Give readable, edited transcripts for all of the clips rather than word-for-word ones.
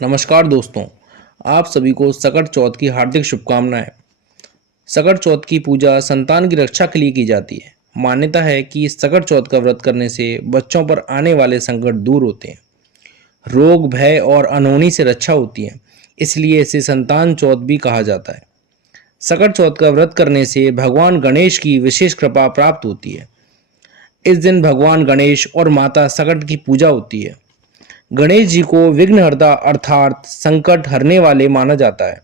नमस्कार दोस्तों, आप सभी को सकट चौथ की हार्दिक शुभकामनाएं। सकट चौथ की पूजा संतान की रक्षा के लिए की जाती है। मान्यता है कि सकट चौथ का व्रत करने से बच्चों पर आने वाले संकट दूर होते हैं, रोग भय और अनहोनी से रक्षा होती है। इसलिए इसे संतान चौथ भी कहा जाता है। सकट चौथ का व्रत करने से भगवान गणेश की विशेष कृपा प्राप्त होती है। इस दिन भगवान गणेश और माता सकट की पूजा होती है। गणेश जी को विघ्नहर्ता अर्थात संकट हरने वाले माना जाता है।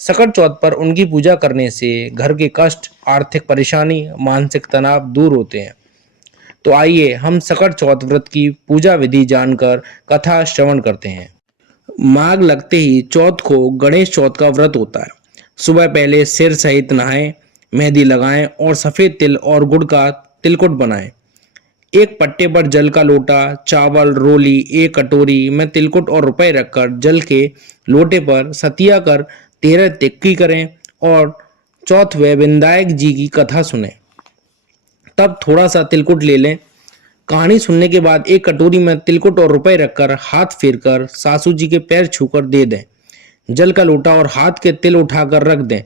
सकट चौथ पर उनकी पूजा करने से घर के कष्ट, आर्थिक परेशानी, मानसिक तनाव दूर होते हैं। तो आइए हम सकट चौथ व्रत की पूजा विधि जानकर कथा श्रवण करते हैं। माघ लगते ही चौथ को गणेश चौथ का व्रत होता है। सुबह पहले सिर सहित नहाएं, मेहंदी लगाएं और सफेद तिल और गुड़ का तिलकुट बनाएं। एक पट्टे पर जल का लोटा, चावल, रोली, एक कटोरी में तिलकुट और रुपए रखकर जल के लोटे पर सतिया कर 13 टिक्की करें और चौथवे विनायक जी की कथा सुने। तब थोड़ा सा तिलकुट ले लें। कहानी सुनने के बाद एक कटोरी में तिलकुट और रुपए रखकर हाथ फेरकर सासू जी के पैर छूकर दे दें। जल का लोटा और हाथ के तिल उठाकर रख दें।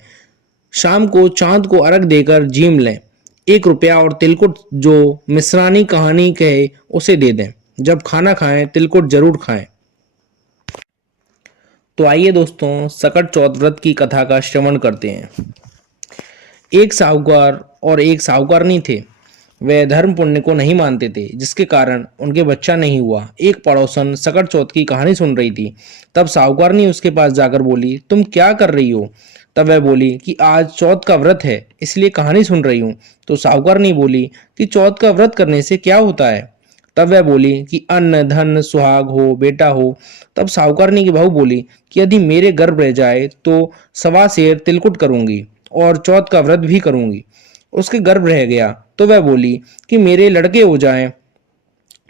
शाम को चांद को अर्घ देकर जीम लें। 1 रुपया और तिलकुट जो मिश्रानी कहानी कहे उसे दे दें। जब खाना खाएं तिलकुट जरूर खाएं। तो आइए दोस्तों, सकट चौथ व्रत की कथा का श्रवण करते हैं। एक साहूकार और एक साहूकारनी थे। वे धर्म पुण्य को नहीं मानते थे, जिसके कारण उनके बच्चा नहीं हुआ। एक पड़ोसन सकट चौथ की कहानी सुन रही थी। तब साहूकारनी उसके पास जाकर बोली, तुम क्या कर रही हो? तब वह बोली कि आज चौथ का व्रत है, इसलिए कहानी सुन रही हूँ। तो साहूकारनी बोली कि चौथ का व्रत करने से क्या होता है? तब वह बोली कि अन्न धन सुहाग हो, बेटा हो। तब साहूकारनी की बहू बोली कि यदि मेरे गर्भ रह जाए तो 1.25 सेर तिलकुट करूंगी और चौथ का व्रत भी करूंगी। उसके गर्भ रह गया तो वह बोली कि मेरे लड़के हो जाएं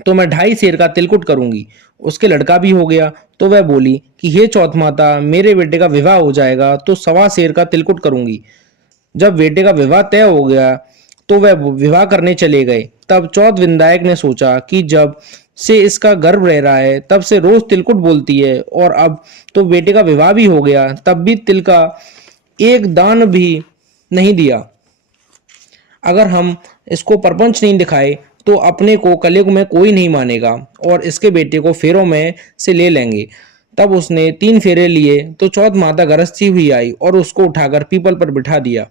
तो मैं 2.5 सेर का तिलकुट करूंगी। उसके लड़का भी हो गया तो वह बोली कि हे चौथ माता, मेरे बेटे का विवाह हो जाएगा तो 1.25 सेर का तिलकुट करूंगी। जब बेटे का विवाह तय हो गया तो वह विवाह करने चले गए। तब चौथ विनायक ने सोचा कि जब से इसका गर्भ रह रहा है तब से रोज तिलकुट बोलती है और अब तो बेटे का विवाह भी हो गया, तब भी तिल का एक दान भी नहीं दिया। अगर हम इसको परपंच नहीं दिखाए तो अपने को कलयुग में कोई नहीं मानेगा और इसके बेटे को फेरों में से ले लेंगे। तब उसने 3 फेरे लिए तो चौथ माता गरजती हुई आई और उसको उठाकर पीपल पर बिठा दिया।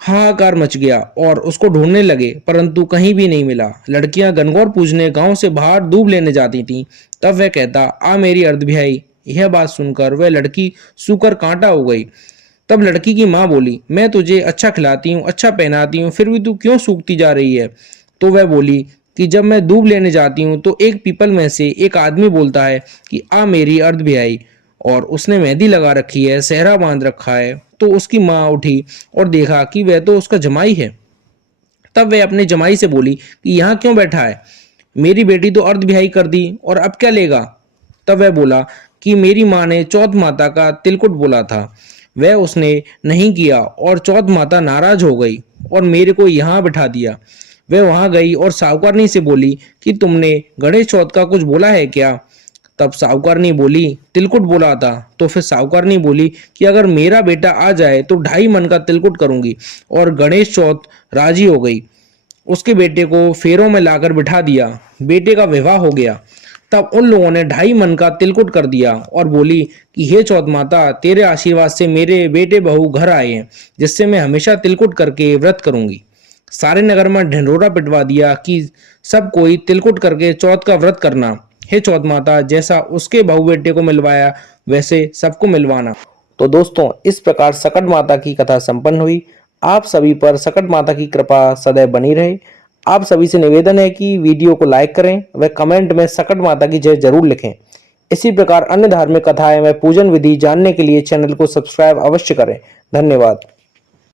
हाहाकार मच गया और उसको ढूंढने लगे, परंतु कहीं भी नहीं मिला। लड़कियां गणगौर पूजने गांव से बाहर दूब लेने जाती थीं। तब वह कहता, आ मेरी अर्धभ्याई। यह बात सुनकर वह लड़की सूकर कांटा हो गई। तब लड़की की माँ बोली, मैं तुझे अच्छा खिलाती हूँ, अच्छा पहनाती हूँ, फिर भी तू क्यों सूखती जा रही है? तो वह बोली कि जब मैं दूब लेने जाती हूँ तो एक पीपल में से एक आदमी बोलता है कि आ मेरी अर्धभ्याई, और उसने मेहंदी लगा रखी है, सेहरा बांध रखा है। तो उसकी माँ उठी और देखा कि वह तो उसका जमाई है। तब वह अपने जमाई से बोली कि यहाँ क्यों बैठा है? मेरी बेटी तो अर्धभ्याई कर दी और अब क्या लेगा? तब वह बोला कि मेरी माँ ने चौथ माता का तिलकुट बोला था, वह उसने नहीं किया और चौथ माता नाराज हो गई और मेरे को यहाँ बिठा दिया। वह वहां गई और साहूकारनी से बोली कि तुमने गणेश चौथ का कुछ बोला है क्या? तब साहूकारनी बोली, तिलकुट बोला था। तो फिर साहूकारनी बोली कि अगर मेरा बेटा आ जाए तो 2.5 मन का तिलकुट करूंगी, और गणेश चौथ राजी हो गई। उसके बेटे को फेरों में लाकर बिठा दिया। बेटे का विवाह हो गया। तब उन लोगों ने 2.5 मन का तिलकुट कर दिया और बोली कि हे चौथ माता, तेरे आशीर्वाद से मेरे बेटे बहू घर आए हैं, जिससे मैं हमेशा तिलकुट करके व्रत करूंगी। सारे नगर में ढिंढोरा पिटवा दिया कि सब कोई तिलकुट करके चौथ का व्रत करना। हे चौथ माता, जैसा उसके बहू बेटे को मिलवाया वैसे सबको मिलवाना। तो दोस्तों, इस प्रकार सकट माता की कथा संपन्न हुई। आप सभी पर सकट माता की कृपा सदैव बनी रहे। आप सभी से निवेदन है कि वीडियो को लाइक करें व कमेंट में सकट माता की जय जरूर लिखें। इसी प्रकार अन्य धार्मिक कथाएं व पूजन विधि जानने के लिए चैनल को सब्सक्राइब अवश्य करें। धन्यवाद।